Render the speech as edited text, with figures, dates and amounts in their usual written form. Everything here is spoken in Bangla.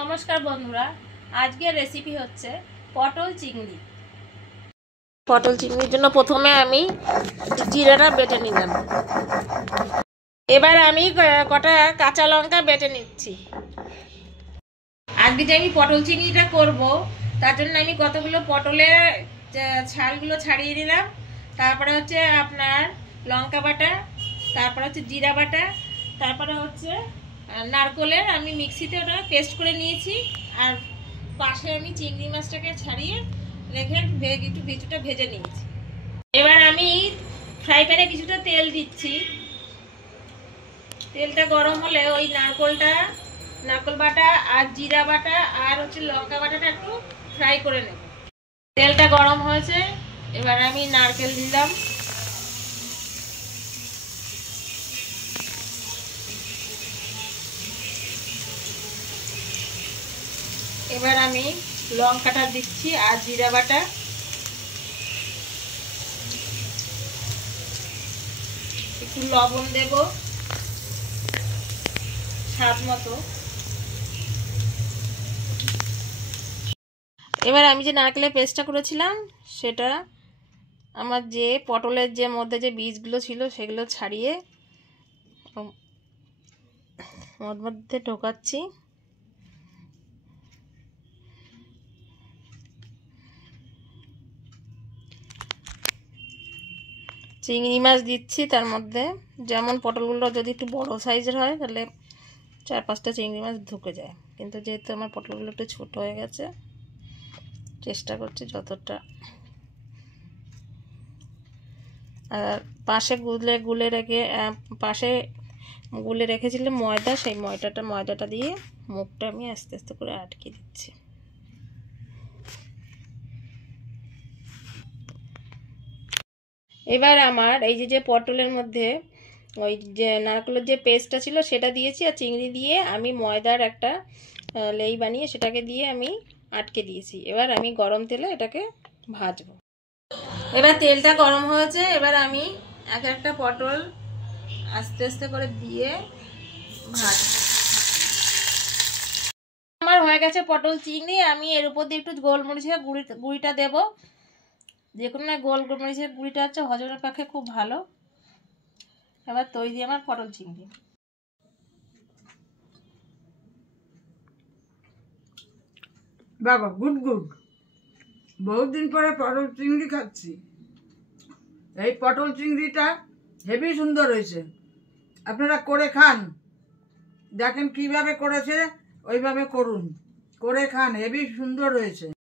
নমস্কার বন্ধুরা, আজকের রেসিপি হচ্ছে পটল চিংড়ি। পটল চিংড়ির জন্য প্রথমে আমি জিরাটা বেটে নিলাম। এবার আমি কটা কাঁচা লঙ্কা বেটে নিচ্ছি। আজকে যে আমি পটল চিংড়িটা করব তার জন্য আমি কতগুলো পটলের ছালগুলো ছাড়িয়ে নিলাম। তারপরে হচ্ছে আপনার লঙ্কা বাটা, তারপরে হচ্ছে জিরা বাটা, তারপরে হচ্ছে নারকেলের আমি মিক্সিতে ওটা পেস্ট করে নিয়েছি। আর পাশে আমি চিংড়ি মাছটাকে ছাড়িয়ে রেখে কিছুটা ভেজে নিয়েছি। এবার আমি ফ্রাই প্যানে কিছুটা তেল দিচ্ছি। তেলটা গরম হলে ওই নারকেল বাটা আর জিরা বাটা আর হচ্ছে লঙ্কা বাটাটা একটু ফ্রাই করে নেব। তেলটা গরম হয়েছে, এবার আমি নারকেল দিলাম। এবার আমি লঙ্কাটা দিচ্ছি আর জিরা বাটা, একটু লবণ দেব স্বাদ মতো। এবার আমি যে নারকেলের পেস্টটা করেছিলাম সেটা আমার যে পটলের যে মধ্যে যে বীজগুলো ছিল সেগুলো ছাড়িয়ে মধ্যে ঢোকাচ্ছি। চিংড়ি মাছ দিচ্ছি তার মধ্যে। যেমন পটলগুলো যদি একটু বড় সাইজের হয় তাহলে 4-5টা চিংড়ি মাছ ঢুকে যায়, কিন্তু যেহেতু আমার পটলগুলো একটু ছোটো হয়ে গেছে চেষ্টা করছি যতটা। আর পাশে গুলে রেখেছিলাম ময়দা, সেই ময়দাটা দিয়ে মুখটা আমি আস্তে আস্তে করে আটকে দিচ্ছি। এবার আমার এই যে পটলের মধ্যে ওই যে নারকেলের যে পেস্টটা ছিল সেটা দিয়েছি, আর চিংড়ি দিয়ে আমি ময়দার একটা লেই বানিয়ে সেটাকে দিয়ে আমি আটকে দিয়েছি। এবার আমি গরম তেলে এটাকে ভাজবো। এবার তেলটা গরম হয়েছে, এবার আমি একটা পটল আস্তে আস্তে করে দিয়ে ভাজবো। আমার হয়ে গেছে পটল চিংড়ি। আমি এর উপর দিয়ে একটু গোলমরিচের গুঁড়িটা দেবো। যে কোনো গোলমরিচের গুঁড়িটা হচ্ছে হজমের পক্ষে খুব ভালো। এবার তৈরি আমার পটল চিংড়ি। বাবা গুড গুড, বহুত দিন পরে পটল চিংড়ি খাচ্ছি। এই পটল চিংড়িটা হেভি সুন্দর হয়েছে। আপনারা করে খান, দেখেন কিভাবে করেছে ওইভাবে করুন, করে খান, হেভি সুন্দর হয়েছে।